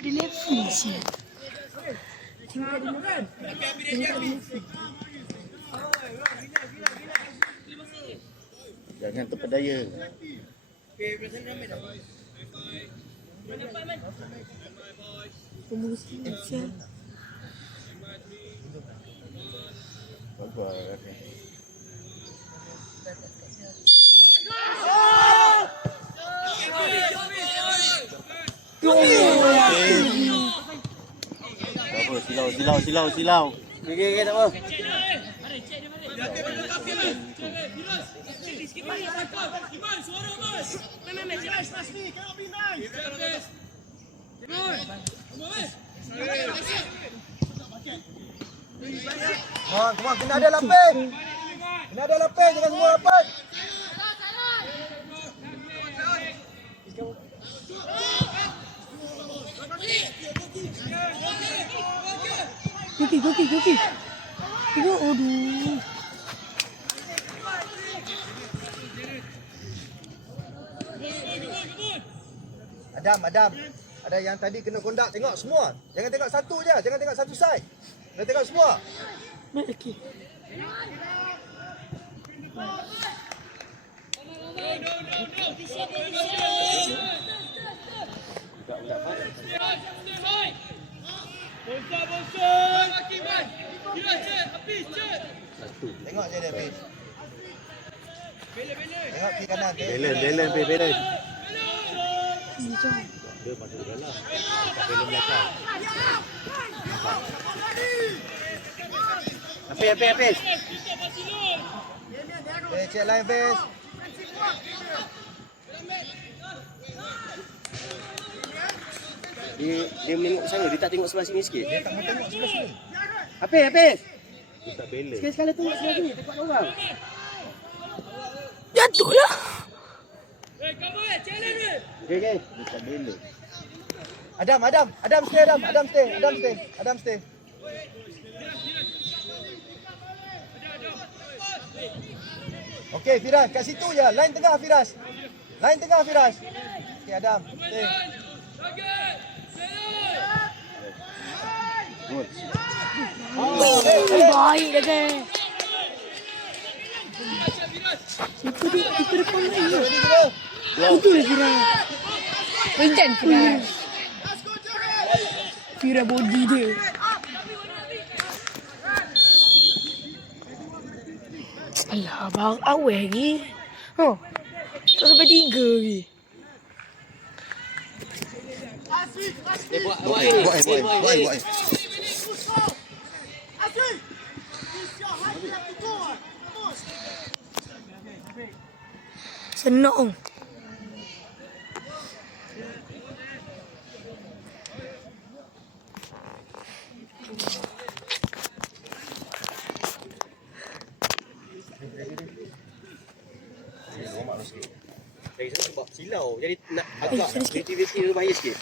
ada level siap. Tengok ada level. Tengok ada level. Jangan terpedaya. Pemurus siap. Bagus. Silau. Okey, tak apa. Come on, kena ada lapis. Jangan semua rapat. Goki. Tengok, aduh. Adam. Ada yang tadi kena kondak, tengok semua. Jangan tengok satu je, jangan tengok satu side. Kena tengok semua. Okey. Tengok je dia habis. Tengok kiri kanan. Belen. Jom. Dia masuk dalam. Belen belakang. Habis. Cek line base. Dia menengok sana, dia tak tengok sebelah sini sikit. Dia tak mau tengok sebelah sini. Habis. Dia tak belen. Sekali tengok sebelah sini, tengok orang. Jatuh lah. Okey. Dia tak belen. Adam stay. Okey, Firas, kat situ je. Line tengah, Firas. Okey, Adam. Stay. Good. Baik dah kan. Itu depan lagi. Itu dia Fira. Hujan Fira. Fira body dia. Alah, bang awal lagi. Tak sampai 3 lagi. Buat. Senang. Dari sana sebab silau, jadi nak agak aktiviti tu bahaya sikit.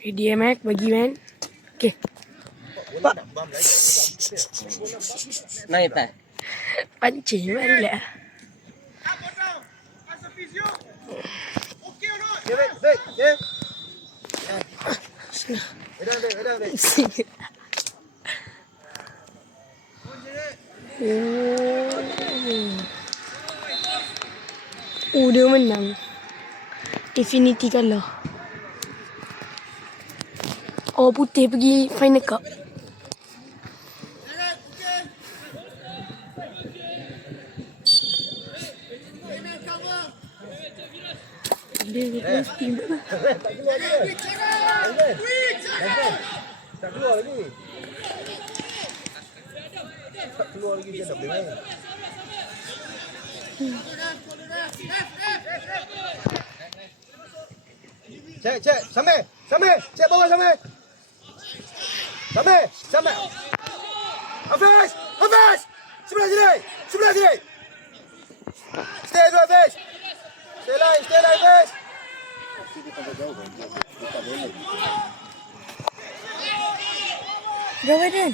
Ready Mac bagi man. Okey. Pak. Naik tak? Pancing mari lah. Okey. Ada. Dia menang. Infinity kalah. Oh, putih pergi final cup. Dia steam dah. Tak keluar lagi. Dia tak boleh main. Cek. Sampai. Cek bawah sampai. Sampai. Hafiz. Sebelah sini. Stay dulu, Hafiz. Stay line, Hafiz. Dia tak jauh kan. Dia tak belen. Berapa Dan?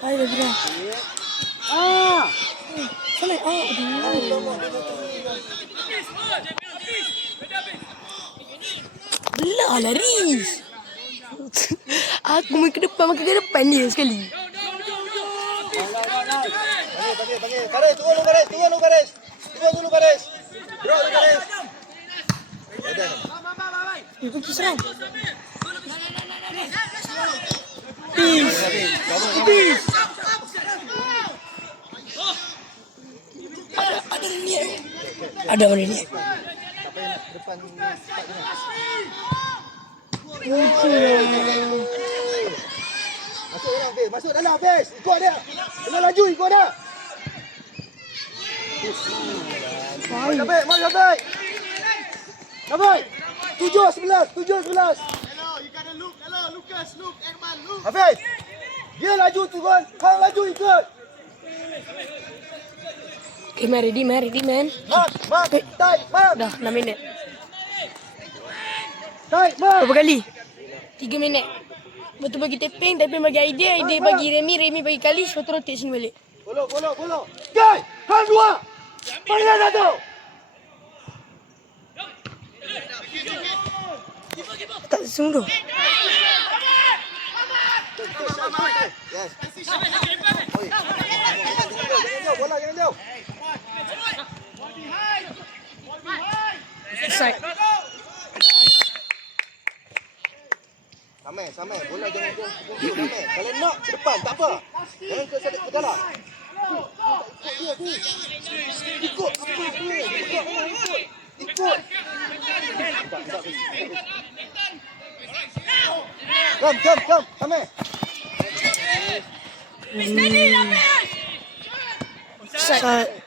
Ayo, bro. Sampai. Aduh. Belah lah Riz. Aku main ke depan, makin ke depan dia sekali. Panggil. Baris, turun dulu baris. Turun dulu baris. Drop dulu baris. Pergi serang. Peace. Ada niat. Ada mana niat? Depan Masuk dalam Hafiz. Ikut dia. Kena laju ikut dia. Baik. Baik. 7-11. Hafiz. Dia laju turun. Hang laju ikut. Okay, ready man. Mark. Tight, Mark. Dah 6 minit. Tight, Mark. Berapa kali? 3 minit. Betul bagi tapping bagi idea bagi Remy bagi Kalish, lepas tu rotate sini balik. Follow. Guys, hang dua. Panggil satu. Tak sungguh. Yes. Bola jangan jauh. Side. Samai. Bola jangan jauh. Samai. Kalau nak ke depan tak apa. Jangan ke dalam. Ikut. Come. Samai. Side.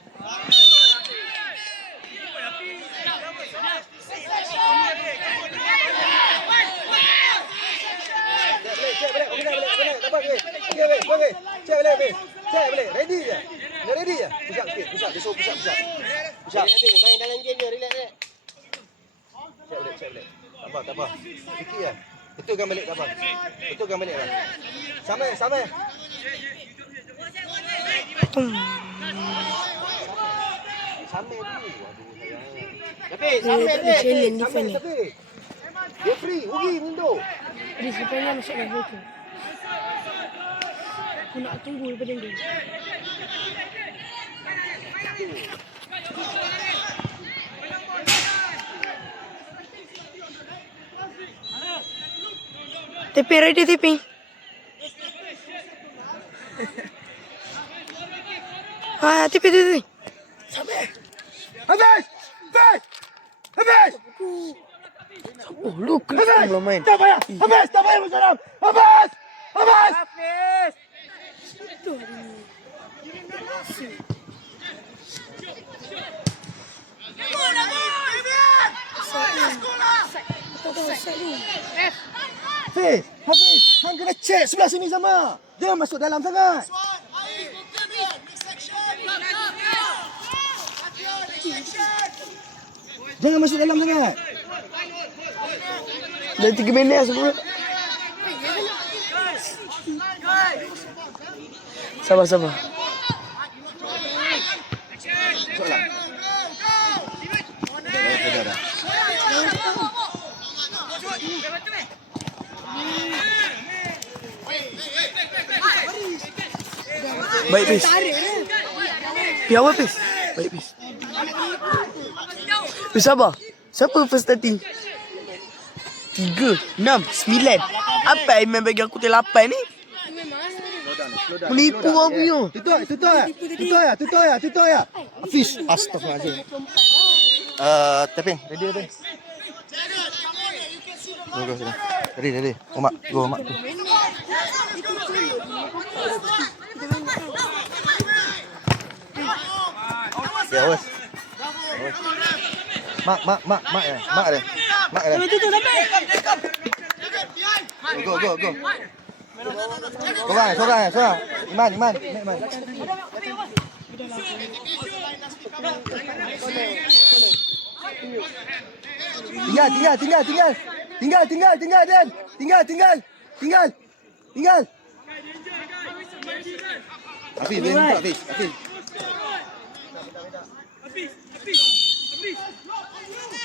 Cek balik. Ready je. Push-up sikit. Push-up. Main dalam game je, relax. Cek balik. Tak apa. Sikit je. Betulkan balik tak apa. Lah. Samai. Samai dulu. Tapi Challenge defend ni. Dia free. Rugi window. Riz rupanya masuk dalam hotel. Aku nak tunggu daripada dia. Ready tipping. Tipping. Hafiz! Oh, look. Belum main. Tak payah masuk dalam. Hafiz! Hafiz, hang kena check sebelah sini sama. Jangan masuk dalam sangat. Jangan masuk dalam sangat. Dah 3 minit lah sebelum. Sabar. Masuklah. Baik, Pis. Piawa, Pis. Baik, Pis. Pis, sabar. Siapa first starting? 3, 6, 9. Apa yang main bagi aku T8 ni? Menipu orang punya. Tutup ya. Hafiz, astagfirullahaladzim. Tapping, ready. Go, sini. Ready. Mak. Ya, awas. Mak ya. Go. Sorang. Iman. Tinggal, Dan. Tinggal. Hafiz, buka Hafiz.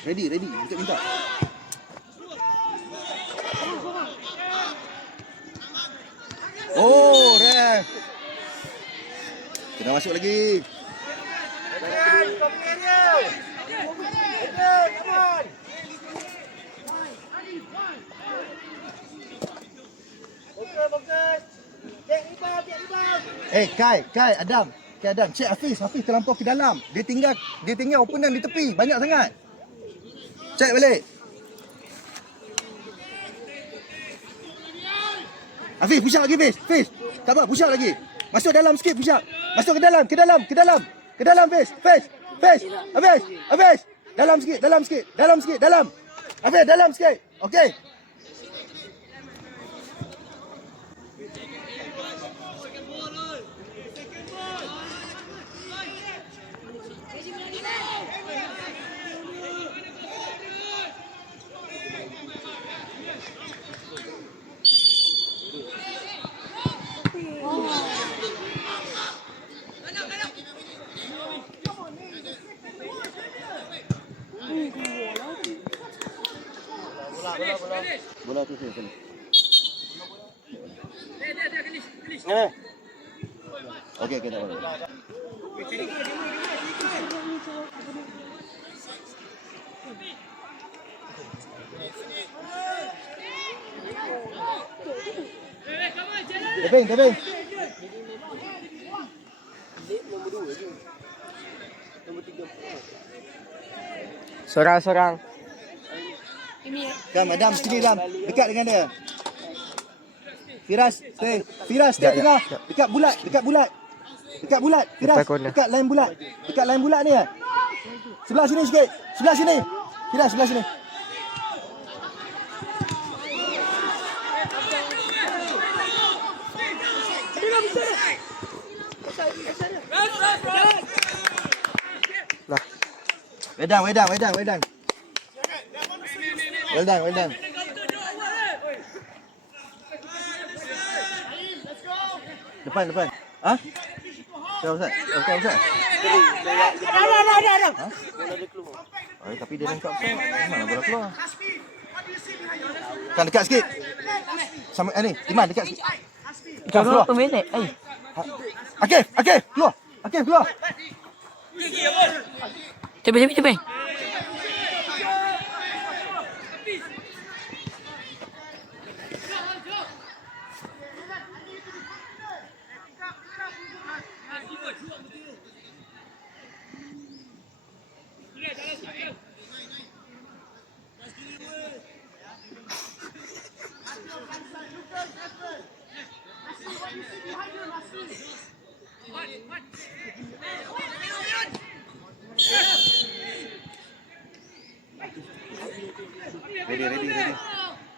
Ready. Minta. Oh, ref. Kena masuk lagi. Kai, Adam. Cek Hafiz terlampau ke dalam. Dia tinggal opponent di tepi banyak sangat. Cek balik. Hafiz, push up lagi, Fiz. Tak apa, push up lagi. Masuk dalam sikit, push up. Masuk ke dalam. Ke dalam, Fiz. Hafiz. Dalam sikit. Hafiz, dalam sikit. Okey. Bola tu sini. Okey, tak apa. Tepeng. Sorang. Kam, Adam sini Adam. Dekat dengan dia. Firas, stay. Firas dekat tengah. Dekat bulat. Firas, dekat line bulat ni. Sebelah sini sikit. Firas, sebelah sini. Lah. Wedang. Well done. Depan. Ha? Kau Ustaz. Ada. Tapi dia lengkap Ustaz. Mana bola keluar? Kan dekat sikit. Sama ni, Iman dekat sikit. Keluar minit. Akif, keluar. Tepi.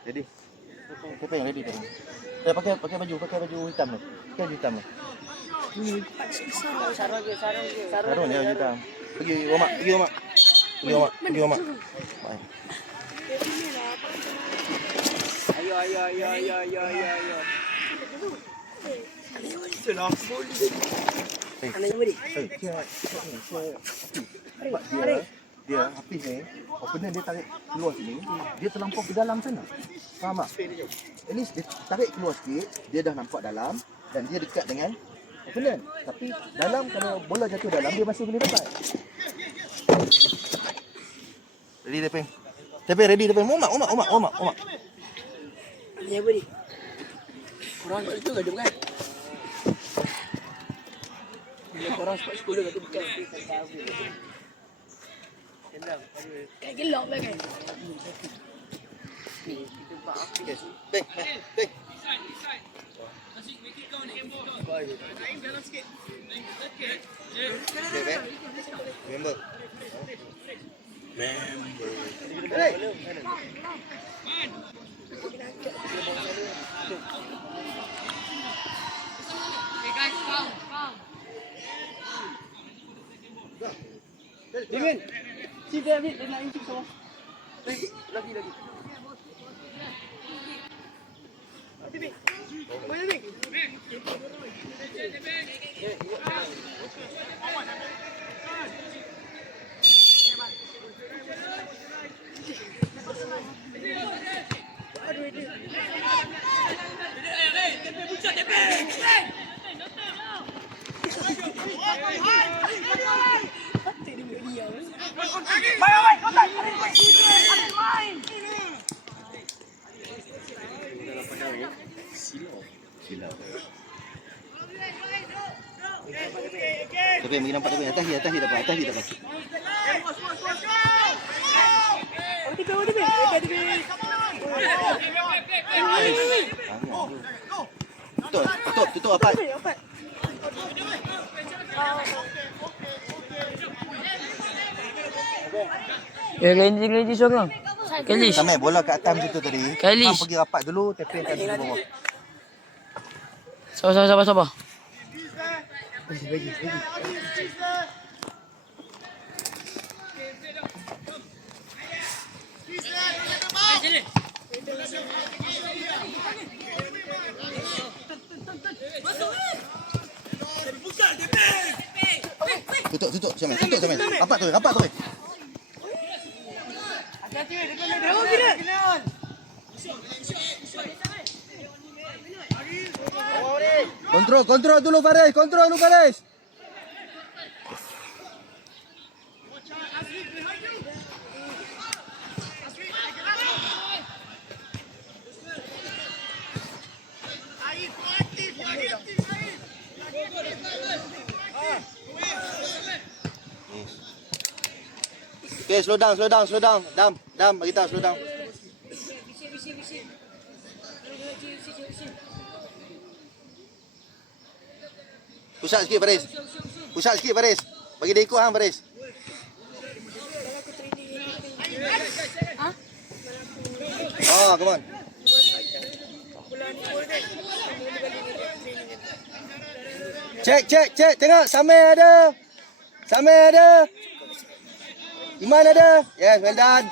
Ready. Siapa yang ready tadi? Pakai baju hitam ni. Sarung dia hitam. Pergi warm up. Bye. Ayo. Dia Hafiz ni, opponent dia tarik keluar sini, dia terlampau ke dalam sana. Faham tak? At least dia tarik keluar sikit, dia dah nampak dalam dan dia dekat dengan opponent. Tapi dalam, kalau bola jatuh dalam, dia masih boleh dapat. Ready, Tepeng. Ready, Tepeng. Umak. Ni apa ni? Korang kat situ gaduh kan? Bila korang sport sekolah gaduh bukan. Kayak gelap lah kan? Teng. Member. Dengan si David dia nak intip sama. Lagi. David. Mana David? Tapi bagi nampak tapi atas hit dapat. Tutup apa? Gaji seorang. Kalish. Sampai bola kat atas macam tu tadi. Kalish. Hang pergi rapat dulu, tapping kat dulu bawah. Sabar. Tutup Syamil. Rapat tu. Kontrol dulu Faris. Okay, slow down. Dam, bagi tahu slow down. Push up sikit Faris. Bagi dia ikut hang Faris. Oh, come on. Cek. Tengok Samir ada. Iman ada. Yes, well done.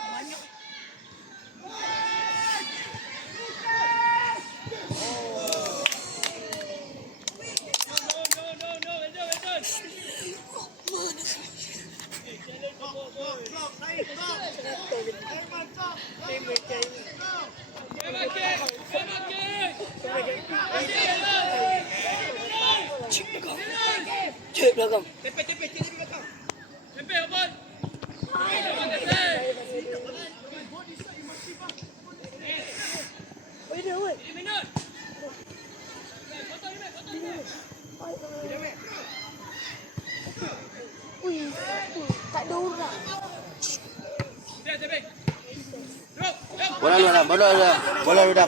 Cek belakang. Tak ada orang. Bola lu dah.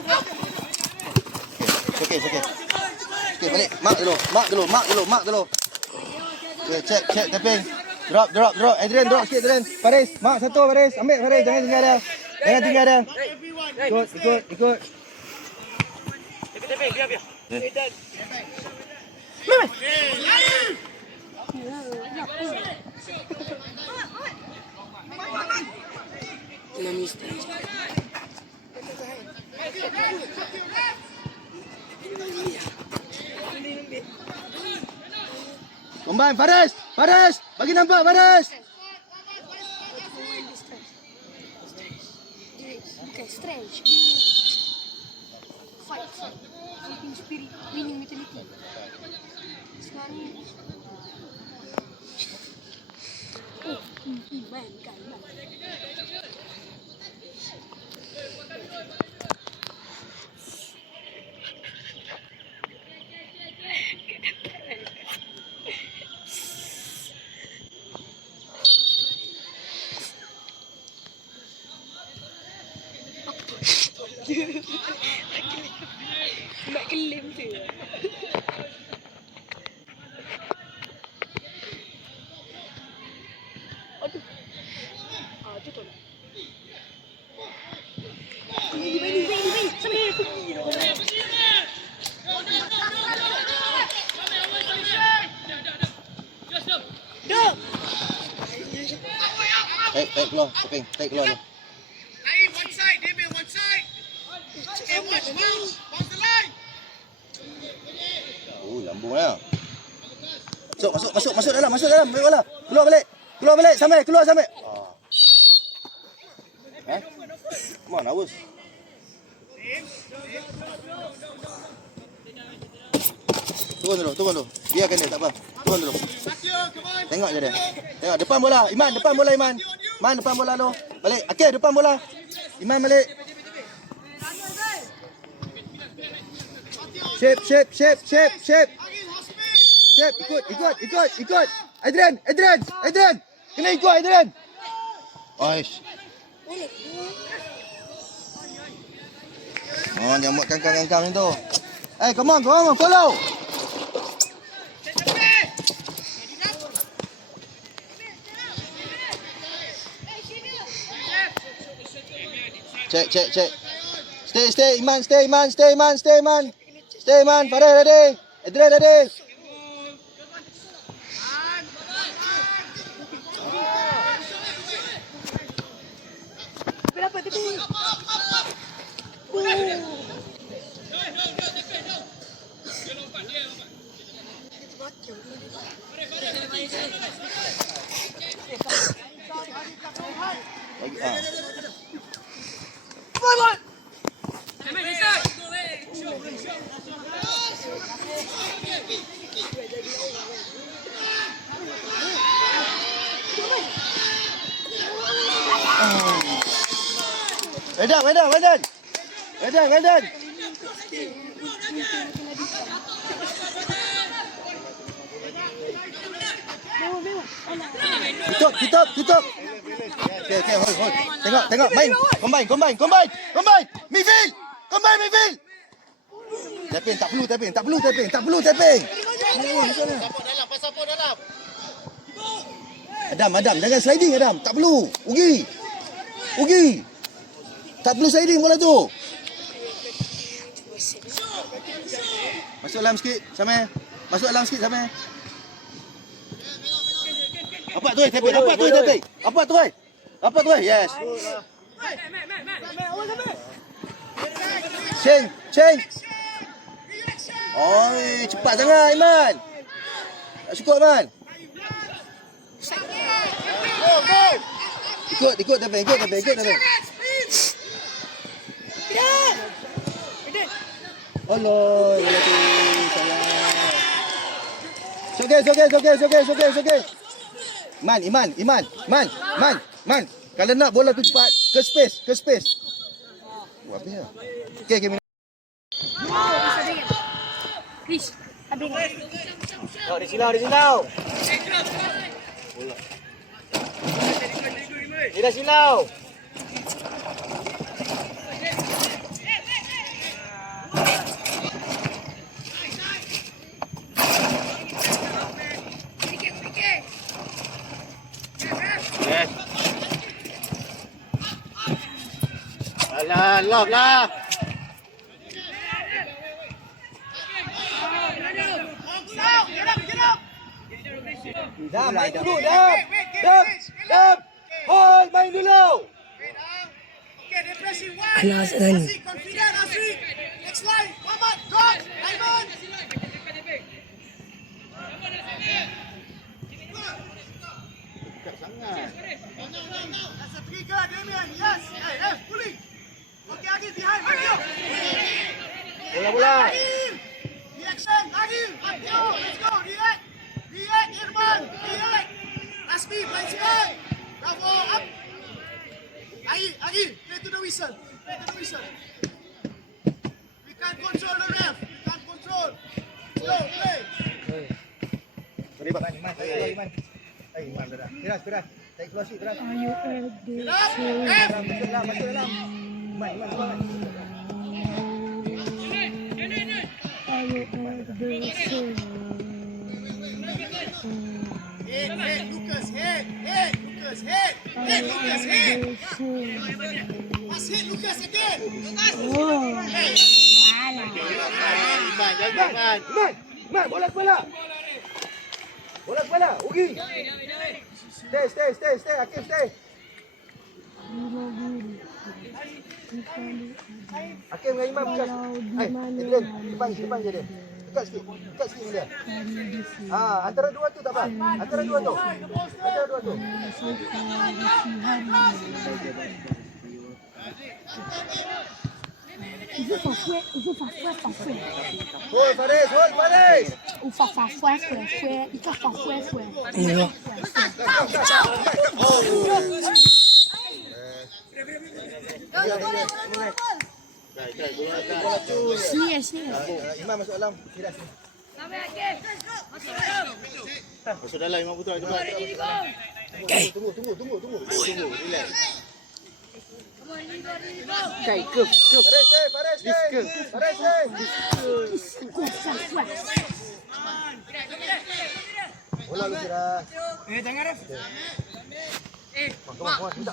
Okey. Okey, balik. Mark dulu. Okey, check tapping. Drop. Adrian, drop sikit Adrian. Faris, mark satu Faris. Ambil Faris, jangan tinggal dia. Ikut. Tepi, biar. Combine Faris. Bagi nampak Faris. Okay, strange. Fight. Fighting spirit, winning mentality. Sekarang ni. Man. Nak kelim tu. Aduh. Jatuh. Baik. Sampai pergi. Dah. Take keluar, tapping. Take keluar ni. Lambung lah. Masuk dalam. Ambil bola. Keluar balik. Sampai. Come on, Awus. Turun dulu. Biarkan dia, tak apa. Turun dulu. Tengok je dia. Tengok, depan bola. Iman. Man, depan bola tu. Balik. Okey, depan bola. Iman balik. Shape. Ikut. Adrian. Kena ikut Adrian. Oish. Oh, nyamuk kangkang itu. Come on, follow. Check. Stay, Iman. Stay, Iman. Farah ready. Adrian ready. Berapa tadi? Wedan. Tutup. Okay, hold. Tengok, main. Combine. Midfield. Tapping, tak perlu tapping. Pasaport dalam. Adam, jangan sliding Adam. Tak perlu. Ugi. Tak perlu sliding bola tu. Masuk dalam sikit, Samir. Apa tu, tapping. Apa tu, yes. Change. Oi, cepat sangat Iman. Tak cukup Iman. Ikut tapping. Allah, bola tu salah. It's okay. Man. Kalau nak bola tu cepat ke space. Buat apa ya? Okay. Please. Habis. Di silau. Dia dah silau. Yes. Alah, lob lah. Dah, main dulu. Dah. Hold, main dulu. Alah, Aslan. Next line. Muhammad, drop. Diamond. That's a trigger, Damien. Yes. Hey, pulling. Okay, Agil behind. Agil. Bola. Reaction, Agil. Let's go. React, Irman. React. Rasmi, main sikit. Bravo, up. Agil, play to the whistle. We can't control the ref. Slow, play. Iman dah. Beras. Tak eksplosif beras. Get up, ref. Masuk dalam. Iman. Hit, Lucas, hit. Must hit Lucas again. Iman, jaga Iman. Iman, bola kepala. Ugi. Stay. Hakim, stay. Hakim dengan Iman buka. Adrian, depan je dia. Dekat sikit dengan dia. Antara dua tu tak apa. Antara dua tu. Il veut faire fouet. Hold Faris. Ou faire fouet. Il casse faire fouet. Iya. Sini. Iman masuk dalam. Kira sini. Masuk dalam Imam Putra cepat. Tunggu. Relax. Kai, ke. Paris. Bola lu kira. Jangan ref. Come on. Minta.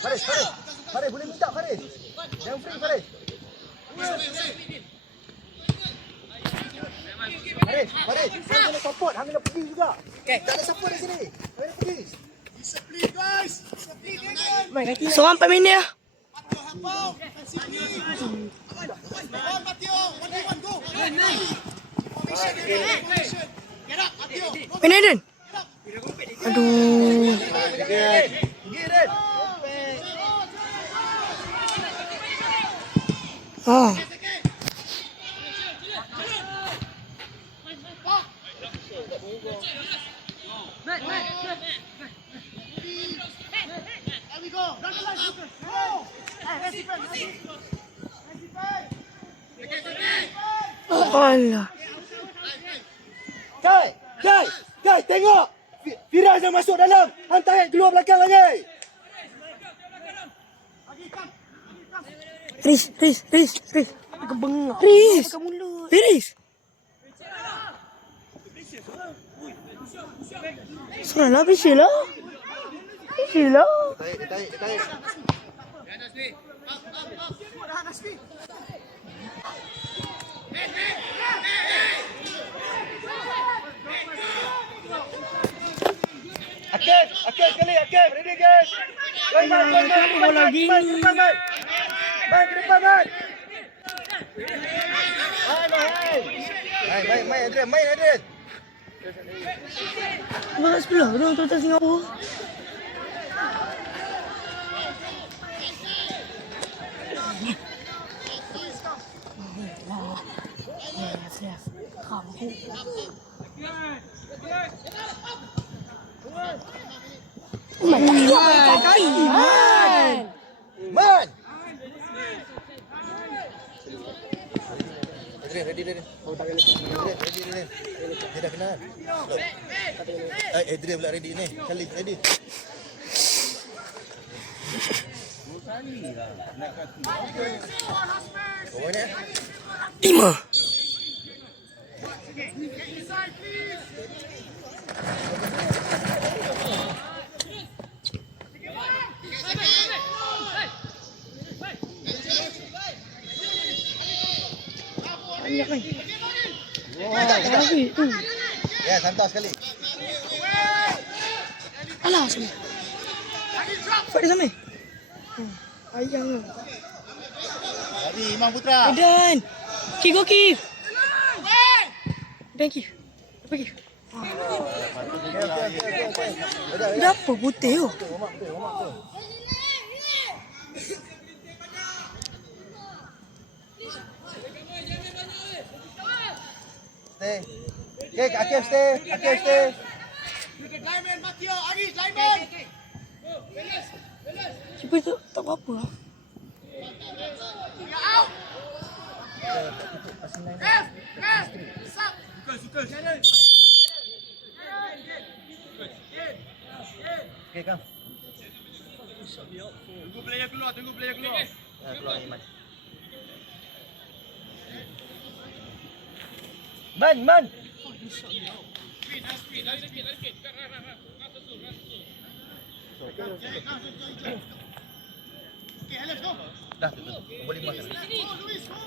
Faris, boleh minta Faris. Jangan free Faris. Faris, kau kena support, hang kena pergi juga. Okay. Tak ada support di sini. Hang kena pergi. Discipline, guys. Discipline. Seorang pemain dia. Hapau. On, Mateo. 1v1, go. Formation. Get up, Mateo. Main Aiden. Aduh. Giren. Ah. There we go. Run the line, Lucas. Go. Hey, let's defend. Alah. Kai, tengok. Firas dah masuk dalam. Hantar keluar belakang lagi. Riz. Kebengak. Riz. Serahlah Priscilla. Tarik. Akif sekali. Ready guys. Main lagi. Main ke depan. Main Adrian. Bagus sebelah tu tuan Singapura. Man. Adrian. Ready. Dia dah kenal. Adrian pula ready ni. Khalid ready. Kau ni? 5. Banyak kan? Ya, santai sekali. Alah, sama. Fak dia sama. Ayang lah. Tadi Imam Putra. Aiden. Go kick. Thank you. Pergi. Dah apa putih tu? Stay. Okay, Akif stay. Diamond, Mateo. Aris, Diamond. Keeper tu tak apa-apa lah. You're out. F. Suck. Okay, come. Tunggu player keluar. Keluar Iman. Man. Okay, let's go. Dah, boleh masuk. Luis, go.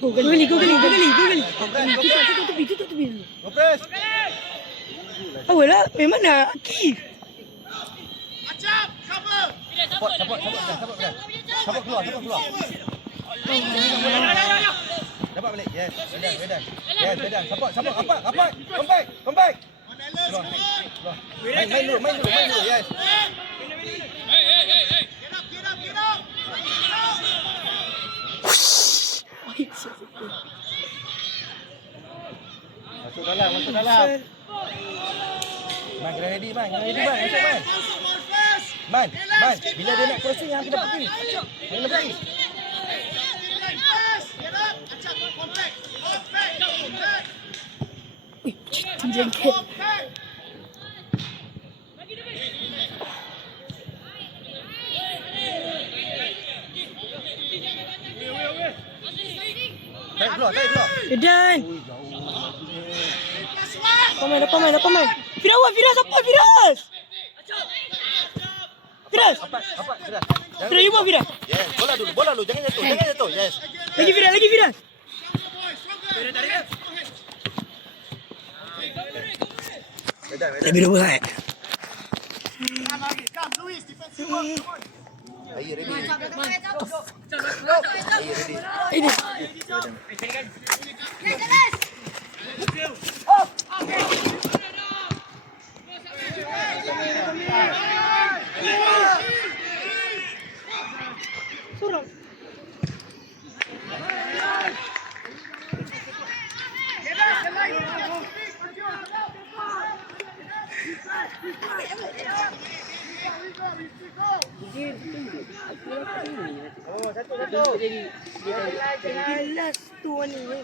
Go gali. Tutup tepi dulu. Go press. Awal lah, memang nak Akif. Macam, cover. Support dah. Support keluar. Dapat balik. Yes, Vedan. Support. Apa? Come back. On Ellis, come on. Main dulu. Yes. Get up. Ay, siapa? Sir. Man, kena ready, Man. Kena ready, Man. Masuk, Man. Man, Man. Bila dia nak crossing, yang kena pergi. Yang kena pergi. Jengkel. Tarik keluar, tarik keluar. Edan. Apa main. Firas apa? Firas. Firas. Apa, sudah. Firas, you mau Firas? Yes, bola dulu. Jangan jatuh. Yes. Lagi Firas. Lebih dulu, Ayo, ready. Ini. Surang. Gilas tu ni.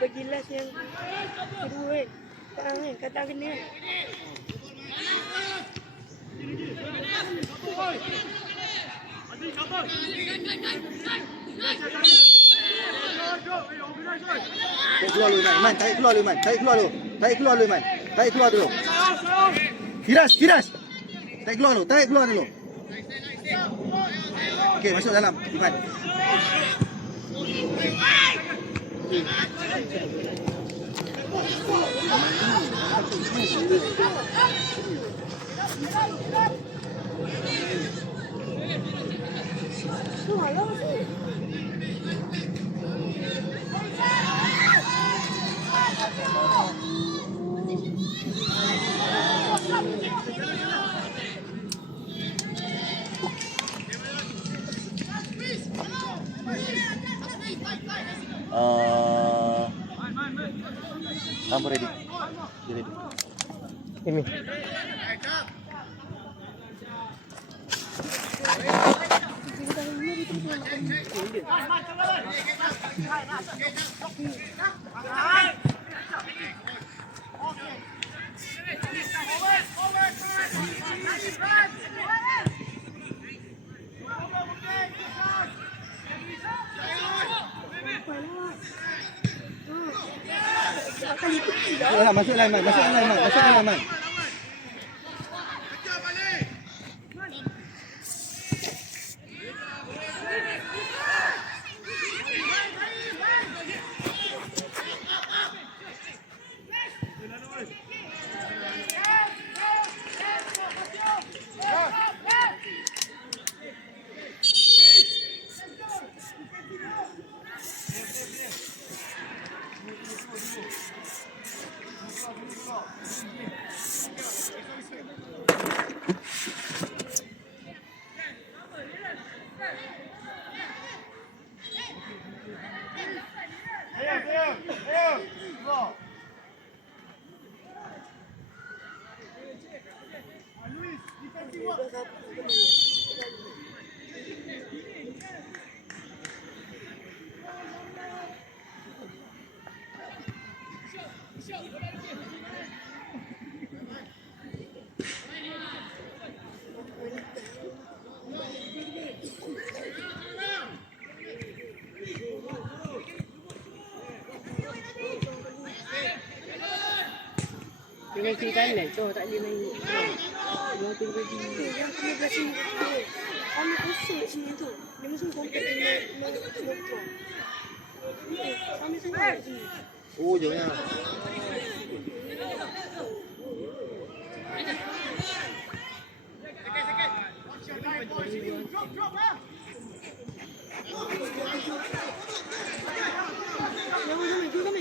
Gilas yang kedua. Kata kena. Tarik keluar dulu, Man. Tarik keluar dulu. Firas. Tarik keluar dulu. Okey, masuk dalam. Iman. Kamu ready? Ready. Ini. Masuk lain, Man. Dengan kiri kanan tu tak boleh main. Dua tu bagi. Yang kena belah sini. Kami kosong sini tu. Dia mesti kompak dengan motor. Kami senang sini. Oh, jauhnya.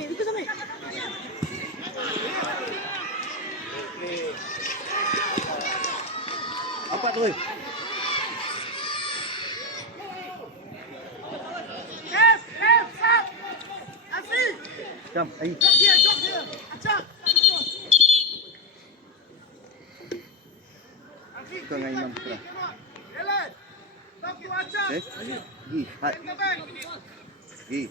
Ikut sampai. Apa tu? Jom, ayo. Kau dengan Imam sekarang. Ellen, stop to Acha. Okay? Pergi. Had. Pergi.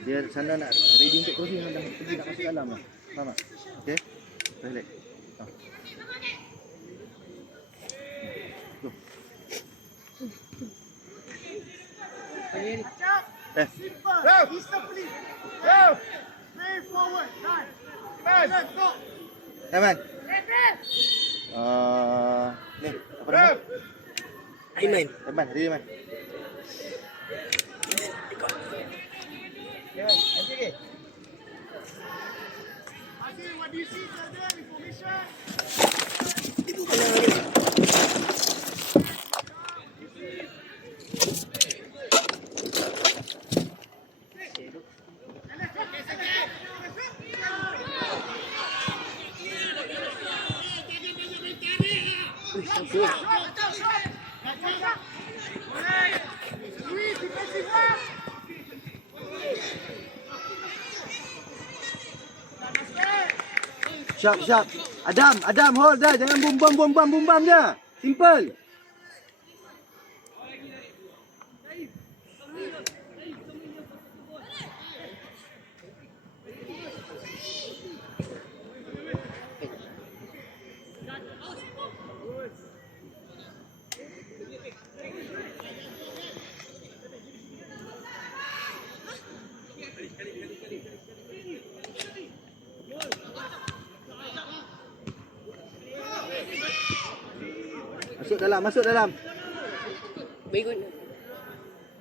Dia sana nak ready untuk crossing, dah pergi nak masuk dalam lah. Faham tak? Okay? Relax. Ha. Go. Simple. Discipline. Go. Play forward. Done. Ellen, go. Aiman. Ni, apa nama? Aiman. Aiman, ready Aiman. Okay. Adil, what do you see there? Information. Sharp. Adam, hold dah. Jangan bum-bam je. Simple. Masuk dalam. Very good.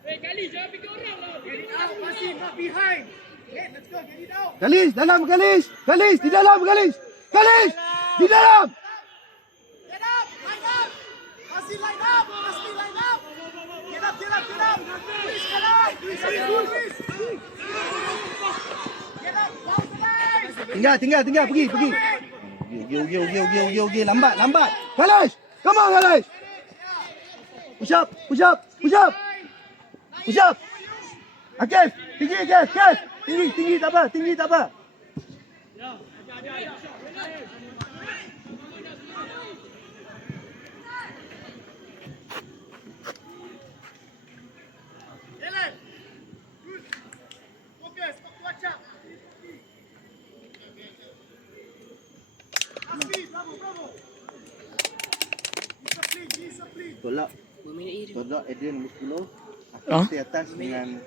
Get it out, Masin, not behind. Okay, let's go, get it out. Galis, dalam Galis. Galis, di dalam Galis. Galis, di dalam. Get up, line up. Masin, line up. Masin, line up. Get up. Please, get up. Please. Get up, down the line. Tinggal, pergi. Ugi. Lambat. Galis, come on Galis. Push up. Akif, tinggi Akif. Tinggi tak apa. Ellen. Good. Focus, watch out. Masin, bravo. Discipline. Tolak Berminit je. Adrian nombor 10. Aku Ah? stay atas dengan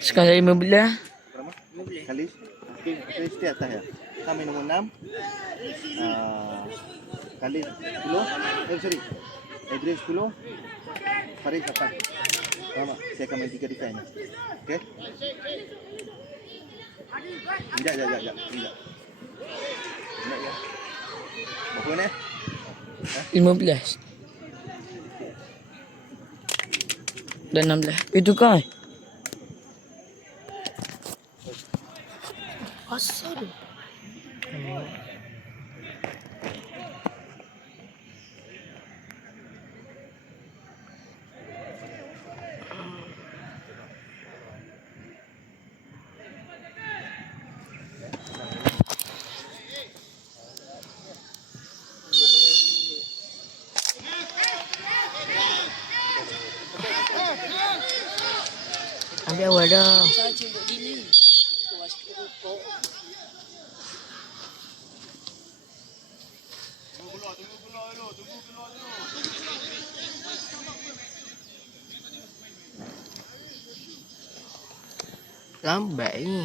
Sekarang 15. berapa? Khalis. Okay, stay atas ya. Kami nombor 6. Khalis 10. Sorry. Adrian 10. Faris 8. Faham tak? Saya akan main 3 defend. Okay? Sekejap. Sekejap ya. Berapa ni? 15. Dan 16. Itu kan? Asal tu. Ambil awal dah. Saja buat delay. Lambat ni.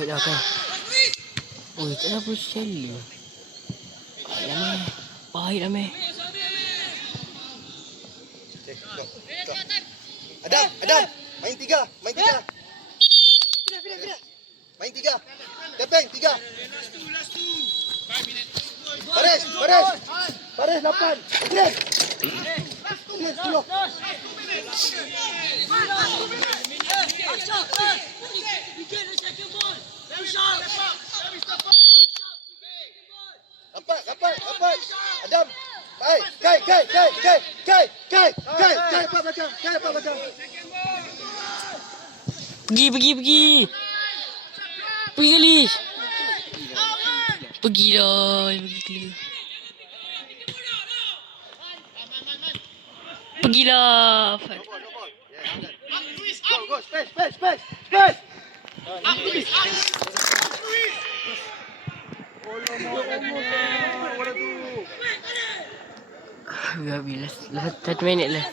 Pahit lah kan. Oi, tak ada pusing. Alamak. Pahit lah meh. Adam, main tiga. Main tiga. Kapten, tiga. Paris 8. Adrian 10. Rapat. Adam. Baik. Kai. Apa belakang? Pergi. Pergi kali. Pergilah. Pergilah. Go. Space. Dah habis lah. 1 minit lah.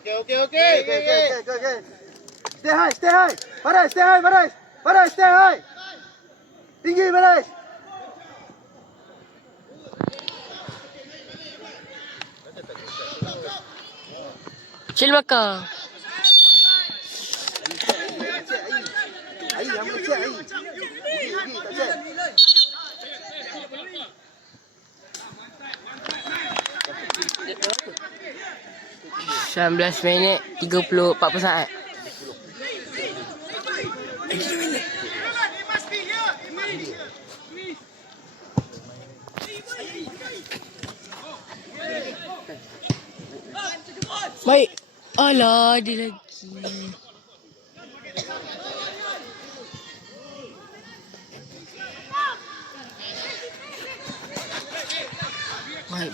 Okay. Stay high. Paris, stay high. Tinggi, Paris. Cil bakar. Ai, yang cek ai. Pergi, tak cek. 19 minit 40 saat. Baik. Alah, dia lagi. Baik.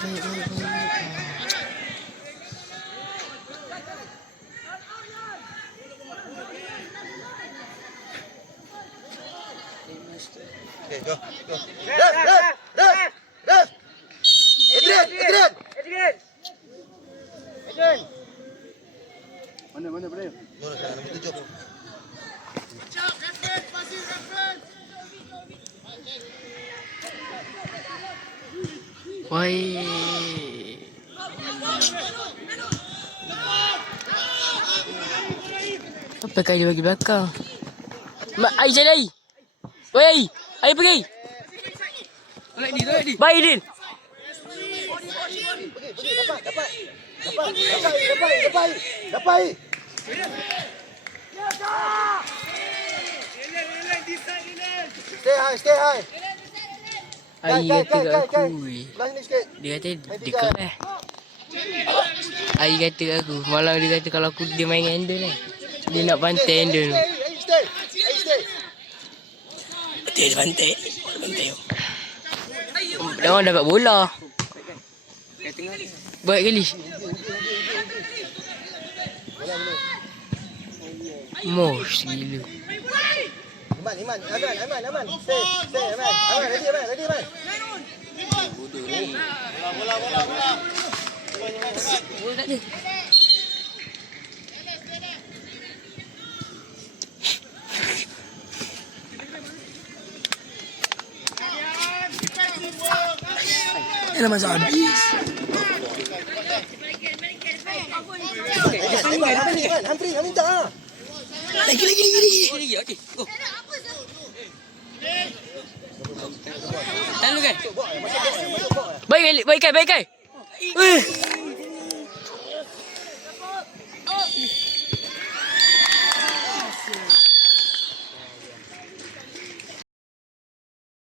Okay, go. Ref. Adrian. Mana boleh? Nombor 7. Woi. Apa kali bagi belakang? Ai jalan ai. Woi, ai pergi. Baik Din. Dapat. Stay high. Ai kata kat aku. Belah sini sikit. Dia kata dekat Ai kata kat aku. Malam dia kata kalau aku dia main handle kan. Dia nak pantai handle. Stay. Dia pantai. Dia orang dapat bola. Baik kali. Mos gila. Iman. Aman. Stay, Aman. Ready, Aman. Bola. Bola tak ada. Dah masa habis. Iman, hampir minta. Lagi. Okey. Go. Tahu kan? Baik kai.